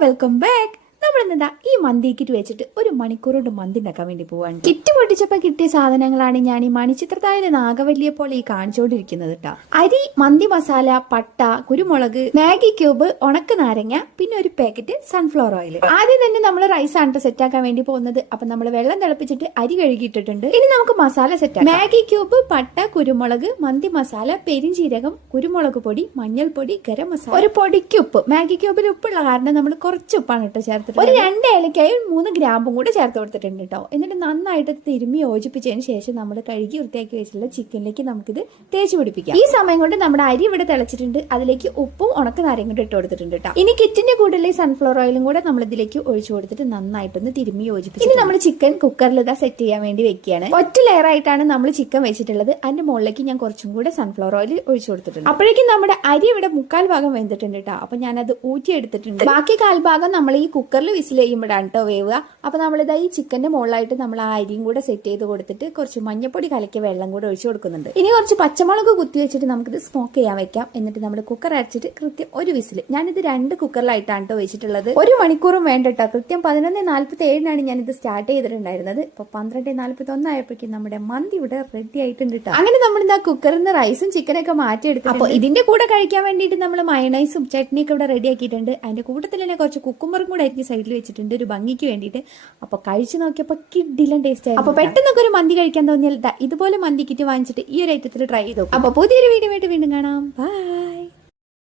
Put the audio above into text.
Welcome back നമ്മൾ എന്താ ഈ മന്തി കിറ്റ് വെച്ചിട്ട് ഒരു മണിക്കൂർ കൊണ്ട് മന്തി ഉണ്ടാക്കാൻ വേണ്ടി പോവാണ്. കിറ്റ് പൊട്ടിച്ചപ്പോൾ കിട്ടിയ സാധനങ്ങളാണ് ഞാൻ ഈ മണിച്ചിത്രത്താഴിലെ നാഗവല്ലിയെ പോലെ ഈ കാണിച്ചുകൊണ്ടിരിക്കുന്നത് കേട്ടോ അരി മന്തി മസാല പട്ട കുരുമുളക് മാഗി ക്യൂബ് ഉണക്ക നാരങ്ങ പിന്നെ ഒരു പാക്കറ്റ് സൺഫ്ലവർ ഓയിൽ ആദ്യം തന്നെ നമ്മൾ റൈസ് ആണ് സെറ്റ് ആക്കാൻ വേണ്ടി പോകുന്നത്. അപ്പൊ നമ്മൾ വെള്ളം തിളപ്പിച്ചിട്ട് അരി കഴുകിയിട്ടിട്ടുണ്ട്. ഇനി നമുക്ക് മസാല സെറ്റ് മാഗി ക്യൂബ് പട്ട കുരുമുളക് മന്തി മസാല പെരിഞ്ചീരകം കുരുമുളക് പൊടി മഞ്ഞൾപ്പൊടി ഗരം മസാല. ഒരു പൊടിക്ക് ഉപ്പ്. മാഗി ക്യൂബിൽ ഉപ്പുള്ള കാരണം നമ്മൾ കുറച്ച് ഉപ്പാണ് കേട്ടോ ചേർത്തിട്ട് ഒരു രണ്ട് ഏലക്കായും മൂന്ന് ഗ്രാമ്പും കൂടി ചേർത്ത് കൊടുത്തിട്ടുണ്ട് കേട്ടോ. എന്നിട്ട് നന്നായിട്ട് തിരുമ്മി യോജിപ്പിച്ചതിന് ശേഷം നമ്മൾ കഴുകി വൃത്തിയാക്കി വെച്ചിട്ടുള്ള ചിക്കനിലേക്ക് നമുക്കിത് തേച്ച് പിടിപ്പിക്കാം. ഈ സമയം കൊണ്ട് നമ്മുടെ അരി ഇവിടെ തിളച്ചിട്ടുണ്ട്. അതിലേക്ക് ഉപ്പും ഉണക്ക നാരങ്ങ കൂടി ഇട്ട് കൊടുത്തിട്ടുണ്ട് കേട്ടോ. ഇനി കിറ്റിന്റെ കൂടെ സൺഫ്ലവർ ഓയിലും കൂടെ നമ്മൾ ഇതിലേക്ക് ഒഴിച്ചു കൊടുത്തിട്ട് നന്നായിട്ടൊന്ന് തിരുമ്മി യോജിപ്പിച്ചു ഇനി നമ്മൾ ചിക്കൻ കുക്കറിൽ ഇതാ സെറ്റ് ചെയ്യാൻ വേണ്ടി വെക്കുകയാണ്. ഒറ്റ ലെയർ ആയിട്ടാണ് നമ്മൾ ചിക്കൻ വെച്ചിട്ടുള്ളത്. അതിന്റെ മുകളിലേക്ക് ഞാൻ കുറച്ചും കൂടെ സൺഫ്ലവർ ഓയിൽ ഒഴിച്ചു കൊടുത്തിട്ടുണ്ട്. അപ്പോഴേക്കും നമ്മുടെ അരി ഇവിടെ മുക്കാൽ ഭാഗം വെന്തിട്ടുണ്ട് കേട്ടോ. അപ്പൊ ഞാനത് ഊറ്റി എടുത്തിട്ടുണ്ട് ബാക്കി കാൽഭാഗം നമ്മൾ ഈ കുക്കറിൽ വിസിൽ ചെയ്യുമ്പോഴാണ് കേട്ടോ വേവുക. അപ്പൊ നമ്മളിതാ ഈ ചിക്കന്റെ മുകളിലായിട്ട് നമ്മൾ ആ അരിയും കൂടെ സെറ്റ് ചെയ്ത് കൊടുത്തിട്ട് കുറച്ച് മഞ്ഞപ്പൊടി കലക്കിയ വെള്ളം കൂടെ ഒഴിച്ച് കൊടുക്കുന്നുണ്ട്. ഇനി കുറച്ച് പച്ചമുളക് കുത്തി വെച്ചിട്ട് നമുക്കിത് സ്മോക്ക് ചെയ്യാൻ വെക്കാം. എന്നിട്ട് നമ്മൾ കുക്കർ അടച്ചിട്ട് കൃത്യം ഒരു വിസിൽ ഞാനിത് രണ്ട് കുക്കറിലായിട്ടാണ് കേട്ടോ വെച്ചിട്ടുള്ളത്. ഒരു മണിക്കൂറും വേണ്ട കേട്ടോ കൃത്യം പതിനൊന്ന് നാല്പത്തി ഏഴിനാണ് ഞാൻ ഇത് സ്റ്റാർട്ട് ചെയ്തിട്ടുണ്ടായിരുന്നത്. ഇപ്പൊ പന്ത്രണ്ട് നാല്പത്തി ഒന്നായപ്പോഴേക്കും നമ്മുടെ മന്തി ഇവിടെ റെഡി ആയിട്ടുണ്ട് കേട്ടോ അങ്ങനെ നമ്മൾ ഇതാ കുക്കറിൽ നിന്ന് റൈസും ചിക്കനൊക്കെ മാറ്റിയെടുക്കും അപ്പോൾ ഇതിന്റെ കൂടെ കഴിക്കാൻ വേണ്ടിയിട്ട് നമ്മൾ മയണൈസും ചട്നിയൊക്കെ ഇവിടെ റെഡി ആക്കിയിട്ടുണ്ട്. അതിന്റെ കൂട്ടത്തിൽ തന്നെ കുറച്ച് കുക്കുമ്പറും കൂടെ ആയിരിക്കും സൈഡിൽ വെച്ചിട്ടുണ്ട് ഒരു ഭംഗിക്ക് വേണ്ടിയിട്ട്. അപ്പോൾ കഴിച്ച് നോക്കിയപ്പോൾ കിഡിലും ടേസ്റ്റ് ആയി അപ്പോൾ പെട്ടെന്നൊക്കെ ഒരു മന്തി കഴിക്കാൻ തോന്നിയാൽ ഇതുപോലെ മന്തി കിറ്റ് വാങ്ങിച്ചിട്ട് ഈ ഒരു ഐറ്റത്തിൽ ട്രൈ ചെയ്തു അപ്പോൾ പുതിയൊരു വീഡിയോ ആയിട്ട് വീണ്ടും കാണാം. ബൈ